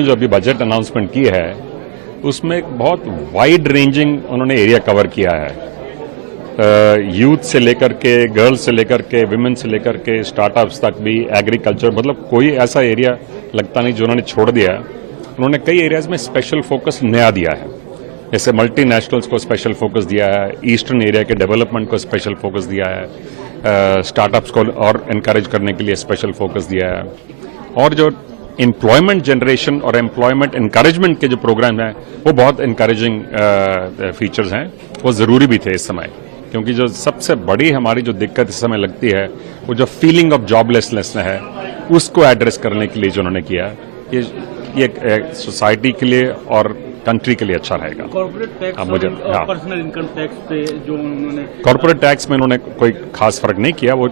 जो अभी budget announcement की है उसमें एक बहुत वाइड रेंजिंग उन्होंने एरिया कवर किया है। यूथ से लेकर के, गर्ल्स से लेकर के, विमेन से लेकर के, स्टार्टअप्स तक भी, एग्रीकल्चर, मतलब कोई ऐसा एरिया लगता नहीं जो उन्होंने छोड़ दिया है। उन्होंने कई एरियाज में स्पेशल फोकस नया दिया है, जैसे मल्टीनेशनल्स को स्पेशल फोकस दिया है, ईस्टर्न एरिया के डेवलपमेंट को स्पेशल फोकस दिया है, स्टार्टअप्स को और एनकरेज करने के लिए स्पेशल फोकस दिया है, और जो एम्प्लॉयमेंट जनरेशन और एम्प्लॉयमेंट इनकरेजमेंट के जो प्रोग्राम हैं वो बहुत इनकरेजिंग फीचर्स हैं। वो ज़रूरी भी थे इस समय, क्योंकि जो सबसे बड़ी हमारी जो दिक्कत इस समय लगती है वो जो फीलिंग ऑफ जॉबलेसनेस है उसको एड्रेस करने के लिए जो उन्होंने किया, ये सोसाइटी के लिए और कंट्री के लिए अच्छा रहेगा। कॉर्पोरेट टैक्स मुझे और पर्सनल इनकम टैक्स पे जो उन्होंने कॉर्पोरेट टैक्स में उन्होंने कोई खास फर्क नहीं किया, वो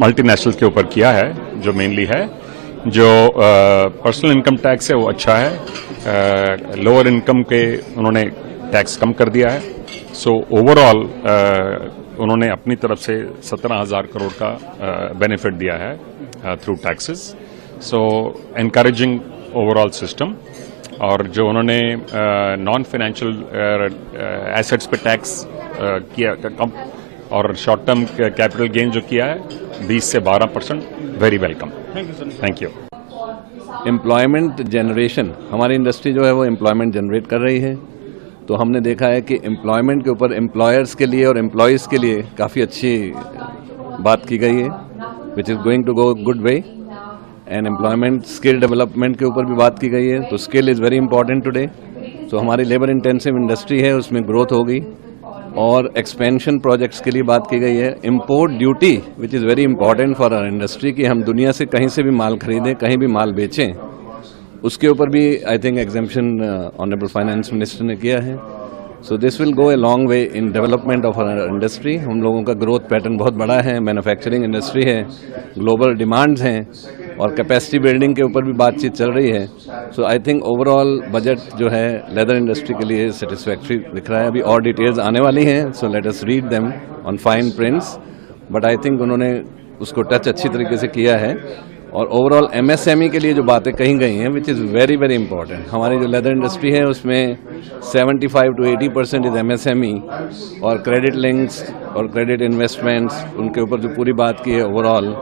मल्टीनेशनल के ऊपर किया है जो मेनली है। जो पर्सनल इनकम टैक्स है वो अच्छा है, लोअर इनकम के उन्होंने टैक्स कम कर दिया है। सो ओवरऑल उन्होंने अपनी तरफ से 17,000 करोड़ का बेनिफिट दिया है थ्रू टैक्सेस। सो एनकरेजिंग ओवरऑल सिस्टम। और जो उन्होंने नॉन फाइनेंशियल एसेट्स पे टैक्स किया कम, और शॉर्ट टर्म कैपिटल गेन जो किया है 20 से 12%, very welcome. Thank you. Employment generation, हमारी इंडस्ट्री जो है वो एम्प्लॉयमेंट जनरेट कर रही है, तो हमने देखा है कि एम्प्लॉयमेंट के ऊपर एम्प्लॉयर्स के लिए और एम्प्लॉयज़ के लिए काफ़ी अच्छी बात की गई है, which is going to go good way. And employment skill development के ऊपर भी बात की गई है, तो skill is very important today. तो हमारी लेबर इंटेंसिव इंडस्ट्री है, उसमें ग्रोथ होगी। और एक्सपेंशन प्रोजेक्ट्स के लिए बात की गई है। Import duty which is very important for our industry, कि हम दुनिया से कहीं से भी माल खरीदें, कहीं भी माल बेचें, उसके ऊपर भी I think exemption honourable finance minister ने किया है। So this will go a long way in development of our industry. हम लोगों का ग्रोथ पैटर्न बहुत बड़ा है, मैन्युफैक्चरिंग इंडस्ट्री है, ग्लोबल डिमांड्स हैं, और कैपेसिटी बिल्डिंग के ऊपर भी बातचीत चल रही है। सो आई थिंक ओवरऑल बजट जो है लेदर इंडस्ट्री के लिए सेटिस्फैक्ट्री दिख रहा है। अभी और डिटेल्स आने वाली हैं, so let us read them on fine prints, but I think उन्होंने उसको टच अच्छी तरीके से किया है। और ओवरऑल एमएसएमई के लिए जो बातें कही गई हैं, विच इज़ वेरी वेरी इंपॉर्टेंट। हमारी जो लेदर इंडस्ट्री है उसमें 75 to 80% इज एमएसएमई, और क्रेडिट लिंक्स और क्रेडिट इन्वेस्टमेंट्स, उनके ऊपर जो पूरी बात की है, ओवरऑल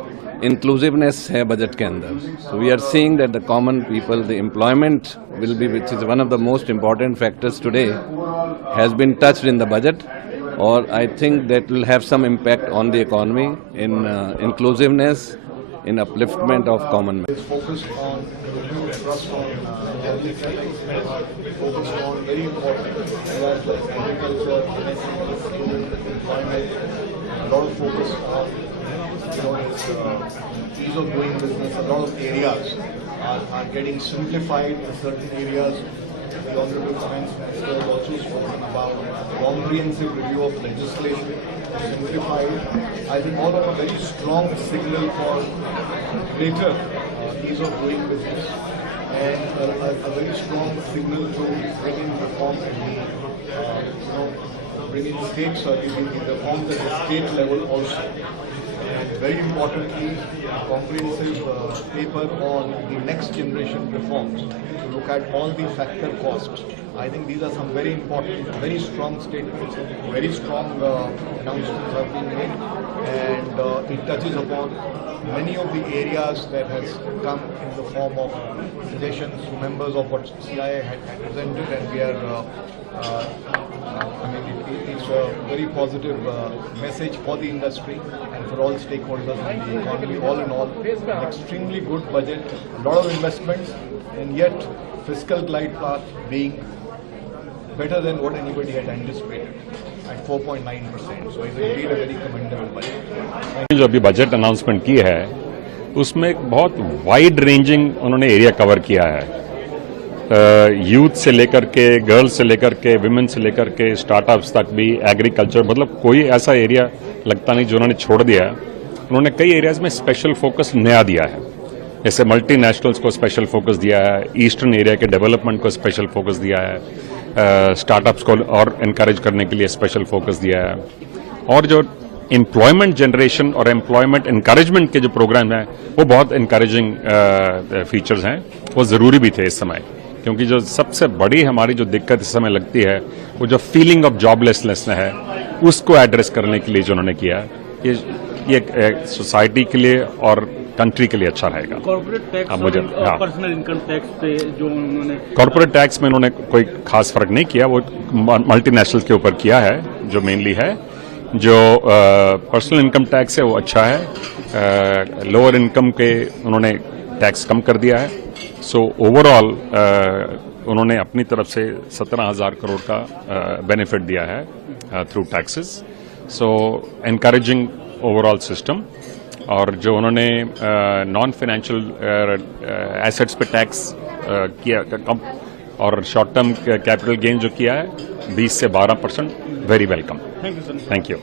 इंक्लूसिवनेस है बजट के अंदर। So we are seeing that the common people, the employment will be, which is one of the most important factors today, has been touched in the budget. और I think that will have some impact on the economy in inclusiveness, in upliftment of common man. Focused on trust on focused on very important areas like agriculture, employment, a lot of focus on ease of doing business. A lot of areas are getting simplified in certain areas. The Honorable Finance Minister has also spoken about comprehensive review of legislation, simplified. I think all of a very strong signal for greater ease of doing business, and a very strong signal to bring in reform and bring in state services, reforms at the state level also. And very importantly, a comprehensive paper on the next generation reforms to look at all the factor costs. I think these are some very important, very strong statements, very strong announcements have been made, and it touches upon many of the areas that has come in the form of suggestions, members of what CIA had presented, and we are it's a very positive message for the industry and for all stakeholders in the economy. All in all, an extremely good budget, a lot of investments, and yet fiscal glide path being better than what anybody had anticipated at 4.9%. So it's indeed a very commendable budget. जो अभी budget announcement की है उसमें एक बहुत wide ranging उन्होंने area cover किया है। यूथ से लेकर के, गर्ल्स से लेकर के, विमेन से लेकर के, स्टार्टअप्स तक भी, एग्रीकल्चर, मतलब कोई ऐसा एरिया लगता नहीं जो उन्होंने छोड़ दिया है। उन्होंने कई एरियाज में स्पेशल फोकस नया दिया है, जैसे मल्टीनेशनल्स को स्पेशल फोकस दिया है, ईस्टर्न एरिया के डेवलपमेंट को स्पेशल फोकस दिया है, स्टार्टअप्स को और एनकरेज करने के लिए स्पेशल फोकस दिया है, और जो एम्प्लॉयमेंट जनरेशन और एम्प्लॉयमेंट इनकरेजमेंट के जो प्रोग्राम हैं वो बहुत इनकरेजिंग फीचर्स हैं, वो ज़रूरी भी थे इस समय, क्योंकि जो सबसे बड़ी हमारी जो दिक्कत इस समय लगती है वो जो फीलिंग ऑफ जॉबलेसनेस है उसको एड्रेस करने के लिए जो उन्होंने किया, ये सोसाइटी के लिए और कंट्री के लिए अच्छा रहेगा। कॉर्पोरेट टैक्स अब मुझे और पर्सनल इनकम टैक्स पे जो उन्होंने कॉर्पोरेट टैक्स में उन्होंने कोई खास फर्क नहीं किया, वो मल्टीनेशनल के ऊपर किया है जो मेनली है। जो पर्सनल इनकम टैक्स है वो अच्छा है, लोअर इनकम के उन्होंने टैक्स कम कर दिया है। सो ओवरऑल उन्होंने अपनी तरफ से 17,000 करोड़ का बेनिफिट दिया है थ्रू टैक्सेस। सो एनकरेजिंग ओवरऑल सिस्टम। और जो उन्होंने नॉन फाइनेंशियल एसेट्स पे टैक्स किया कम और शॉर्ट टर्म कैपिटल गेन जो किया है 20 से 12%, very welcome. Thank you sir. Thank you.